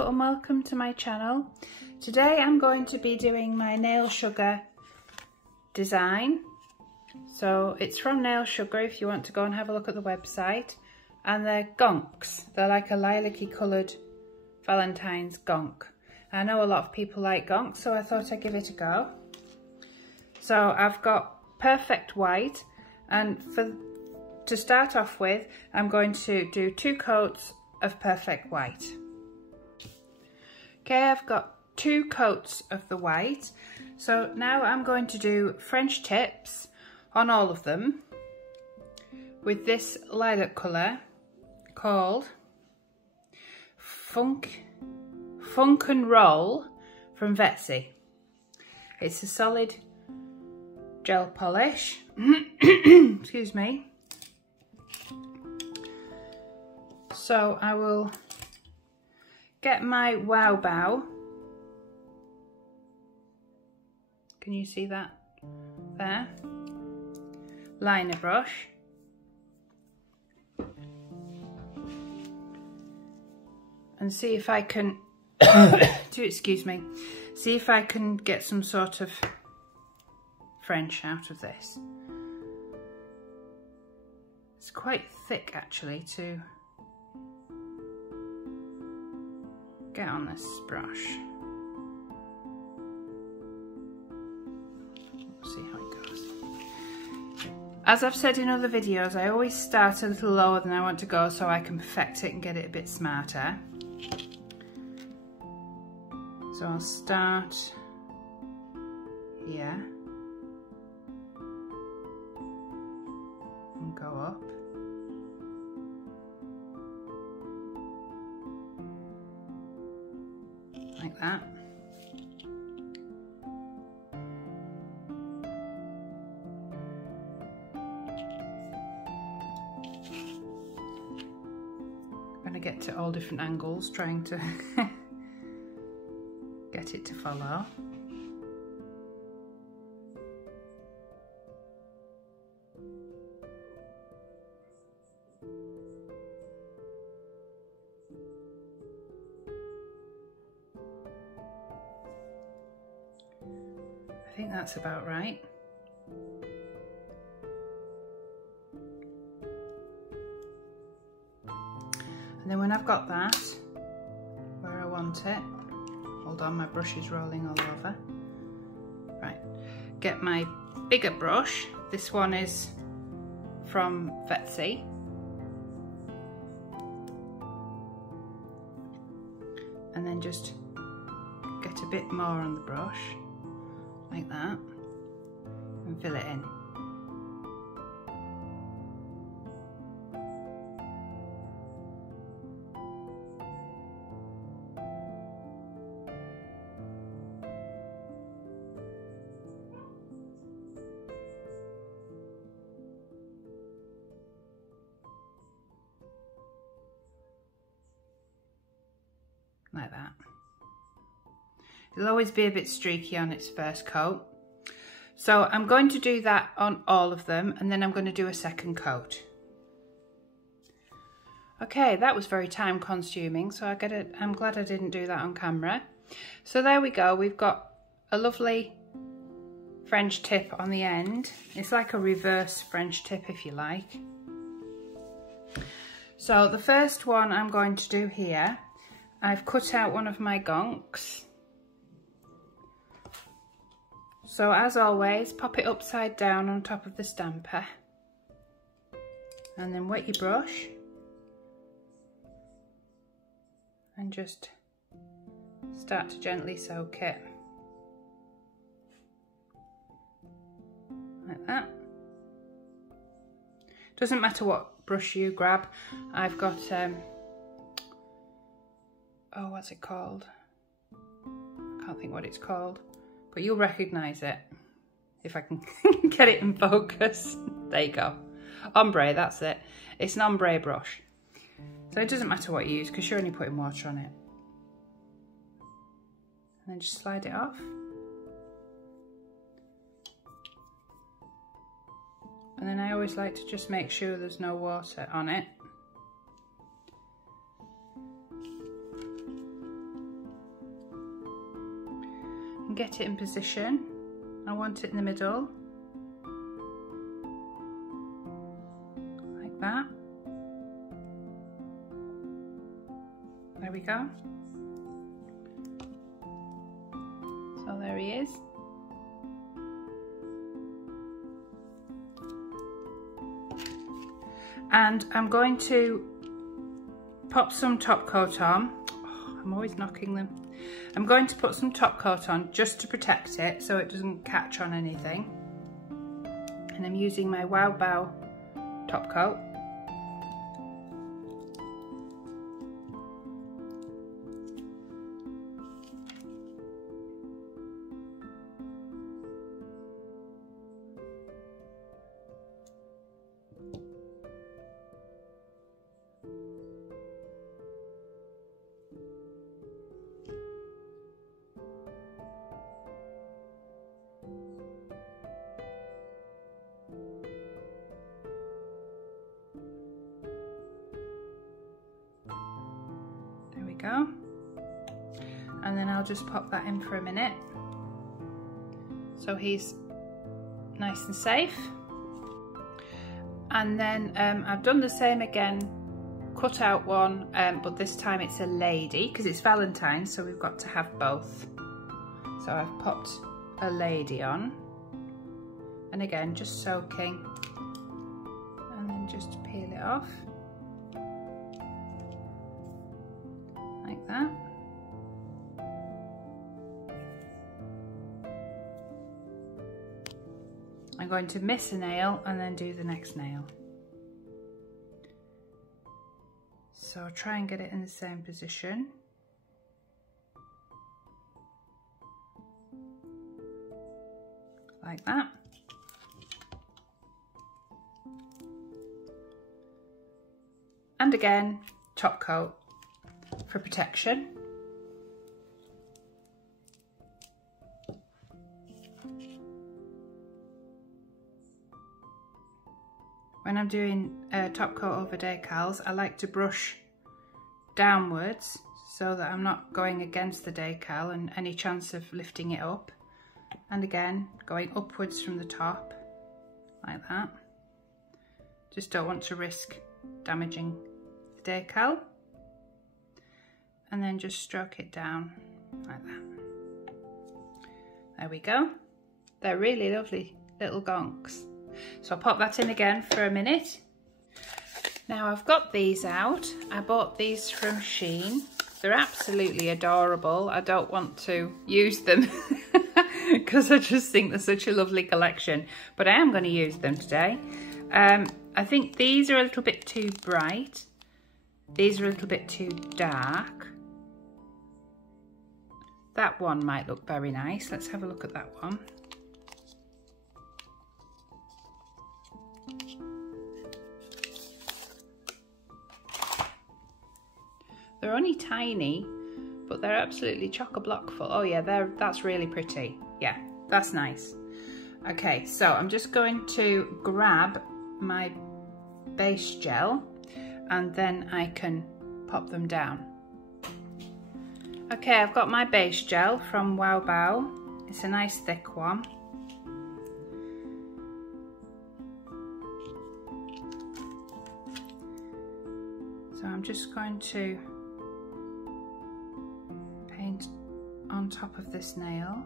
Hello and welcome to my channel. Today I'm going to be doing my nail sugar design. So it's from Nail Sugar if you want to go and have a look at the website. And they're Gonks. They're like a lilac-y coloured Valentine's Gonk. I know a lot of people like Gonk, so I thought I'd give it a go. So I've got Perfect White, and to start off with, I'm going to do 2 coats of Perfect White. Okay, I've got 2 coats of the white. So now I'm going to do French tips on all of them with this lilac colour called Funk and Roll from Vettsy. It's a solid gel polish. Excuse me. So I will get my Wow Bow. Can you see that there? Liner brush. And see if I can, excuse me, see if I can get some sort of French out of this. It's quite thick actually to get on this brush. We'll see how it goes. As I've said in other videos, I always start a little lower than I want to go so I can perfect it and get it a bit smarter. So I'll start here and go up. Like that. I'm going to get to all different angles, trying to get it to follow. I think that's about right. And then when I've got that where I want it, hold on, my brush is rolling all over. Right, get my bigger brush. This one is from Vettsy. And then just get a bit more on the brush, like that, and fill it in. Like that. It'll always be a bit streaky on its first coat. So I'm going to do that on all of them, and then I'm going to do a second coat. Okay, that was very time consuming, so I'm glad I didn't do that on camera. So there we go, we've got a lovely French tip on the end. It's like a reverse French tip if you like. So the first one I'm going to do here, I've cut out one of my Gonks. So as always, pop it upside down on top of the stamper. And then wet your brush. And just start to gently soak it. Like that. Doesn't matter what brush you grab. I've got oh, what's it called? I can't think what it's called, but you'll recognise it if I can get it in focus. There you go. Ombre, that's it. It's an ombre brush. So it doesn't matter what you use because you're only putting water on it. And then just slide it off. And then I always like to just make sure there's no water on it. and get it in position. I want it in the middle, like that. There we go. So there he is. And I'm going to pop some top coat on. Oh, I'm always knocking them. I'm going to put some top coat on just to protect it so it doesn't catch on anything. And I'm using my Wow Bow top coat. Go, and then I'll just pop that in for a minute so he's nice and safe. And then I've done the same again, cut out one, but this time it's a lady because it's Valentine, so we've got to have both. So I've popped a lady on, and again just soaking, and then just peel it off. Like that. I'm going to miss a nail and then do the next nail. So I'll try and get it in the same position. Like that. And again, top coat for protection. When I'm doing top coat over decals, I like to brush downwards so that I'm not going against the decal and any chance of lifting it up. And again, going upwards from the top, like that. Just don't want to risk damaging the decal. And then just stroke it down like that. There we go. They're really lovely little gonks. So I'll pop that in again for a minute. Now I've got these out. I bought these from Shein. They're absolutely adorable. I don't want to use them because I just think they're such a lovely collection, but I am going to use them today. I think these are a little bit too bright. These are a little bit too dark. That one might look very nice. Let's have a look at that one. They're only tiny, but they're absolutely chock-a-block full. Oh yeah, that's really pretty. Yeah, that's nice. Okay, so I'm just going to grab my base gel and then I can pop them down. Okay, I've got my base gel from Wow Bow. It's a nice thick one. So I'm just going to paint on top of this nail.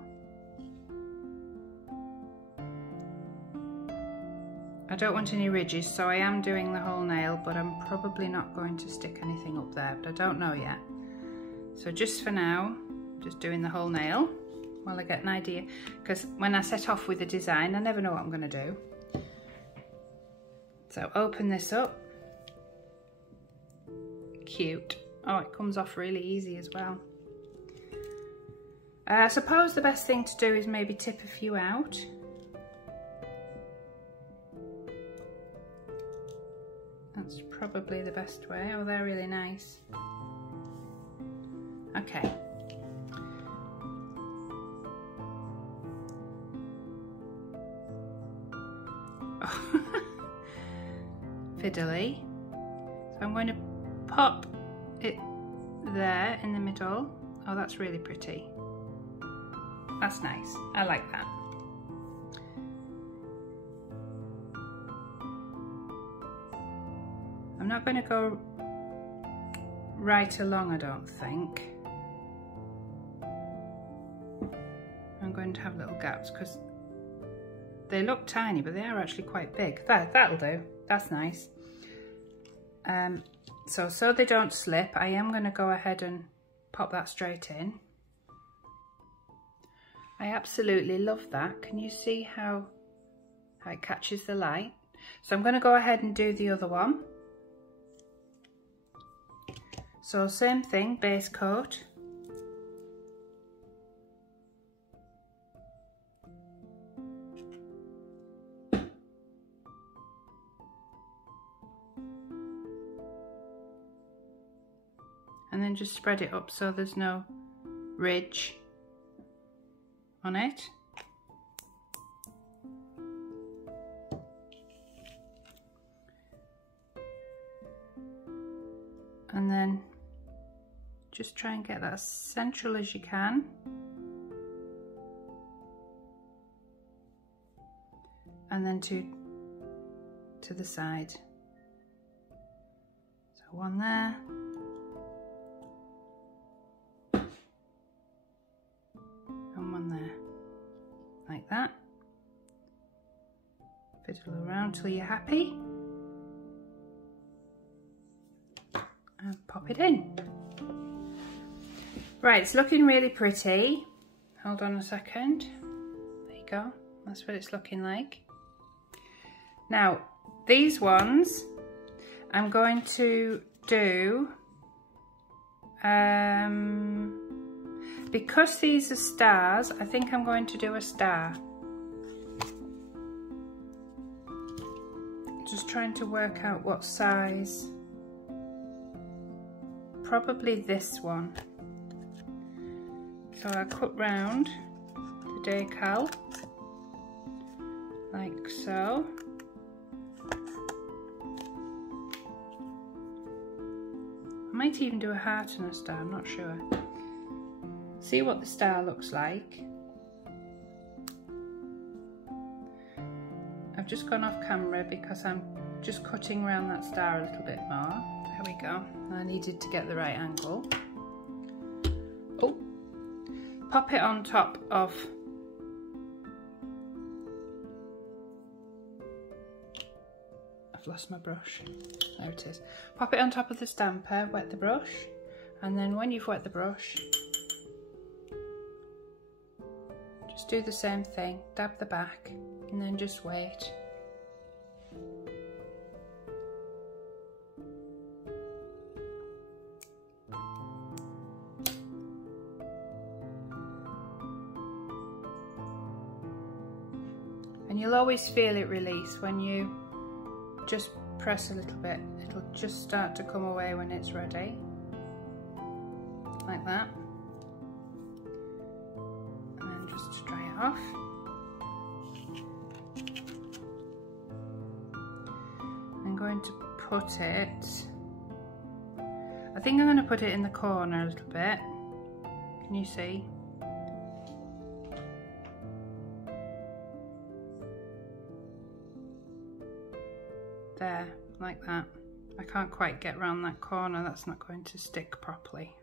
I don't want any ridges, so I am doing the whole nail, but I'm probably not going to stick anything up there, but I don't know yet. So just for now, I'm just doing the whole nail while I get an idea, because when I set off with the design, I never know what I'm going to do. So open this up. Cute. Oh, it comes off really easy as well. I suppose the best thing to do is maybe tip a few out. That's probably the best way. Oh, they're really nice. Okay. Oh. Fiddly. So I'm going to pop it there in the middle. Oh, that's really pretty. That's nice. I like that. I'm not going to go right along, I don't think. I'm going to have little gaps because they look tiny, but they are actually quite big. That'll do. That's nice. So they don't slip, I am going to go ahead and pop that straight in. I absolutely love that. Can you see how it catches the light? So I'm going to go ahead and do the other one. So same thing, base coat. And then just spread it up so there's no ridge on it. And then just try and get that as central as you can. And then to the side. So one there. And one there. Like that. Fiddle around till you're happy. And pop it in. Right, it's looking really pretty. Hold on a second. There you go. That's what it's looking like. Now, these ones I'm going to do, because these are stars, I think I'm going to do a star. Just trying to work out what size. Probably this one. So I cut round the decal like so. I might even do a heart and a star, I'm not sure. See what the star looks like. I've just gone off camera because I'm just cutting around that star a little bit more. There we go. I needed to get the right angle. Oh, pop it on top of I've lost my brush. There it is. Pop it on top of the stamper, wet the brush, and then when you've wet the brush, just do the same thing, dab the back, and then just wait. And you'll always feel it release when you just press a little bit. It'll just start to come away when it's ready. Like that. And then just dry it off. I'm going to put it, I think I'm going to put it in the corner a little bit. Can you see? There, like that. I can't quite get around that corner, that's not going to stick properly.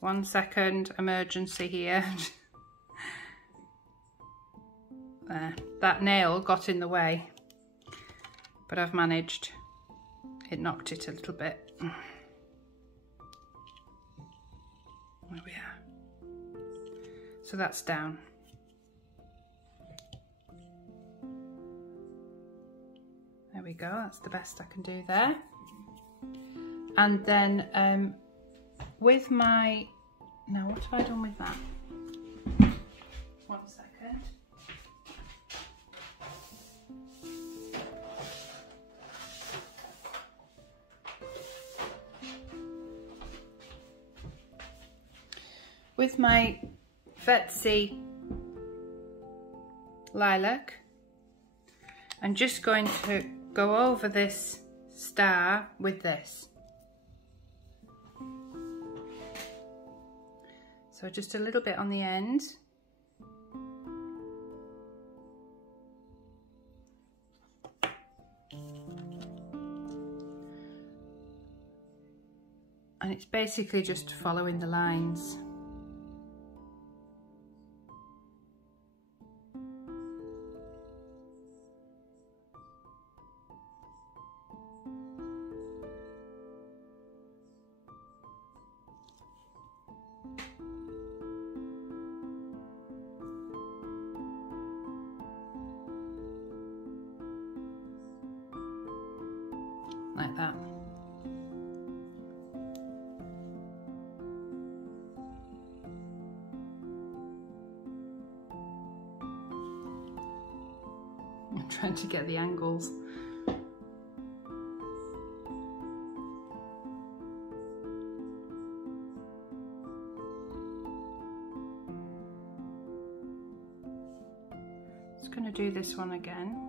1 second, emergency here. There, that nail got in the way, but I've managed. It knocked it a little bit. There we are. So that's down. There we go, that's the best I can do there. And then with my, now what have I done with that? 1 second. With my Vettsy lilac, I'm just going to go over this star with this. So just a little bit on the end, basically just following the lines. Like that. I'm trying to get the angles. Just going to do this one again.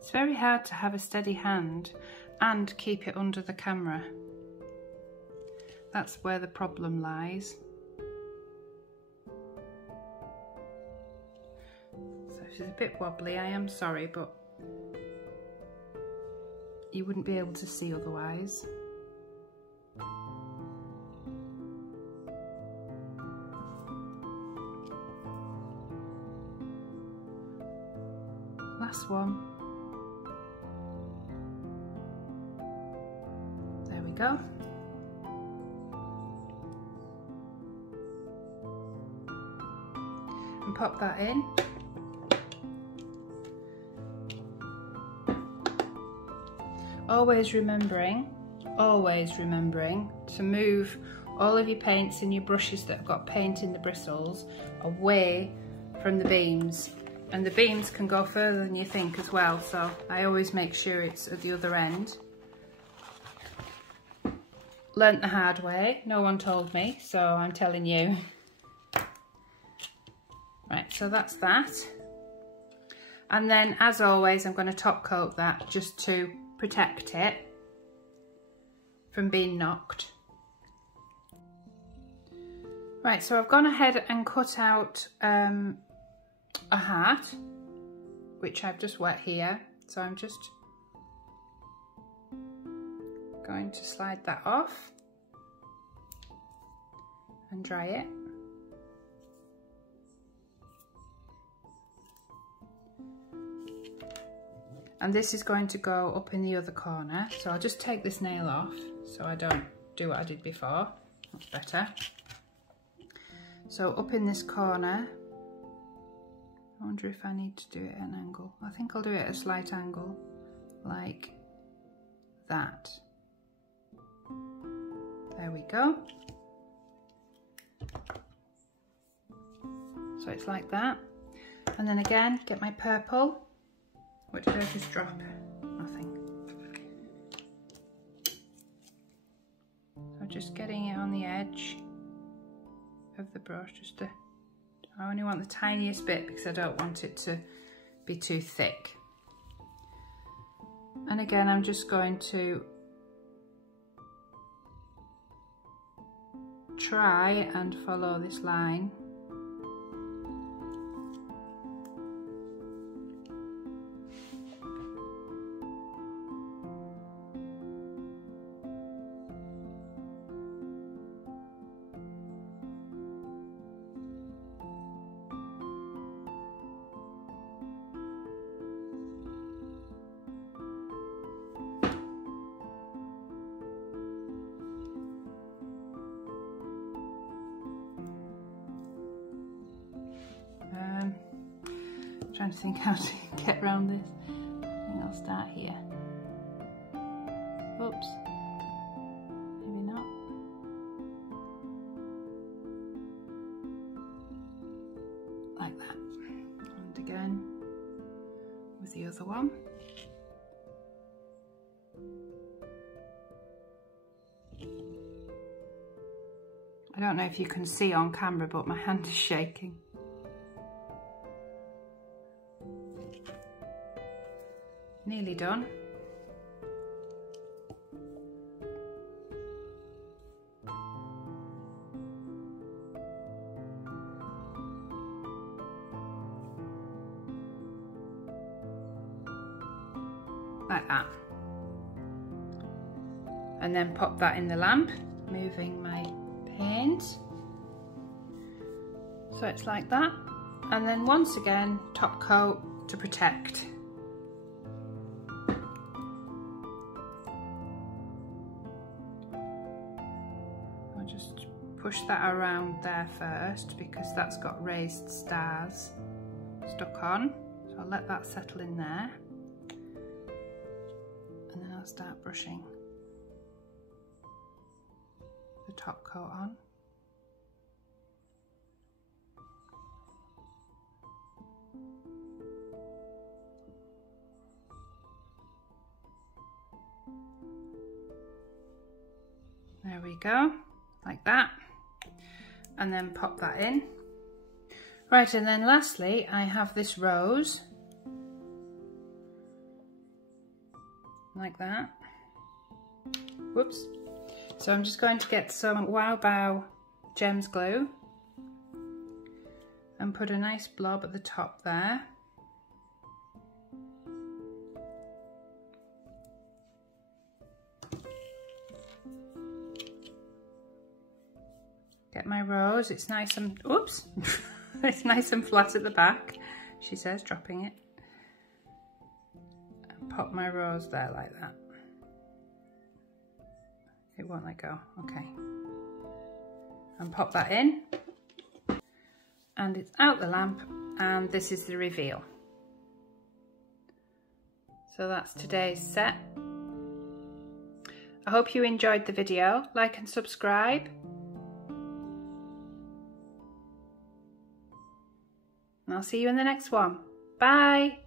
It's very hard to have a steady hand and keep it under the camera. That's where the problem lies. So if it's a bit wobbly, I am sorry, but you wouldn't be able to see otherwise. Last one. There we go. And pop that in. Always remembering to move all of your paints and your brushes that have got paint in the bristles away from the beams. And the beams can go further than you think as well, so I always make sure it's at the other end. Learnt the hard way, no one told me, so I'm telling you. Right, so that's that. And then, as always, I'm going to top coat that just to protect it from being knocked. Right, so I've gone ahead and cut out a heart, which I've just wet here. So I'm just going to slide that off and dry it. And this is going to go up in the other corner. So I'll just take this nail off so I don't do what I did before. That's better. So up in this corner, I wonder if I need to do it at an angle. I think I'll do it at a slight angle, like that. There we go. So it's like that. And then again, get my purple. What did I just drop? Nothing. So just getting it on the edge of the brush, I only want the tiniest bit because I don't want it to be too thick. And again, I'm just going to try and follow this line. Trying to think how to get around this. I think I'll start here. Oops. Maybe not. Like that. And again with the other one. I don't know if you can see on camera, but my hand is shaking. Nearly done. like that. And then pop that in the lamp, moving my paint. So it's like that. And then once again, top coat to protect. I'll just push that around there first because that's got raised stars stuck on. So I'll let that settle in there. And then I'll start brushing the top coat on. There we go, like that. And then pop that in. Right, and then lastly, I have this rose. Like that. Whoops. So I'm just going to get some Wow Bow Gems glue and put a nice blob at the top there. Get my rose, it's nice and, oops, it's nice and flat at the back, she says, dropping it. And pop my rose there like that. It won't let go, okay. And pop that in. And it's out the lamp, and this is the reveal. So that's today's set. I hope you enjoyed the video. Like and subscribe. And I'll see you in the next one. Bye!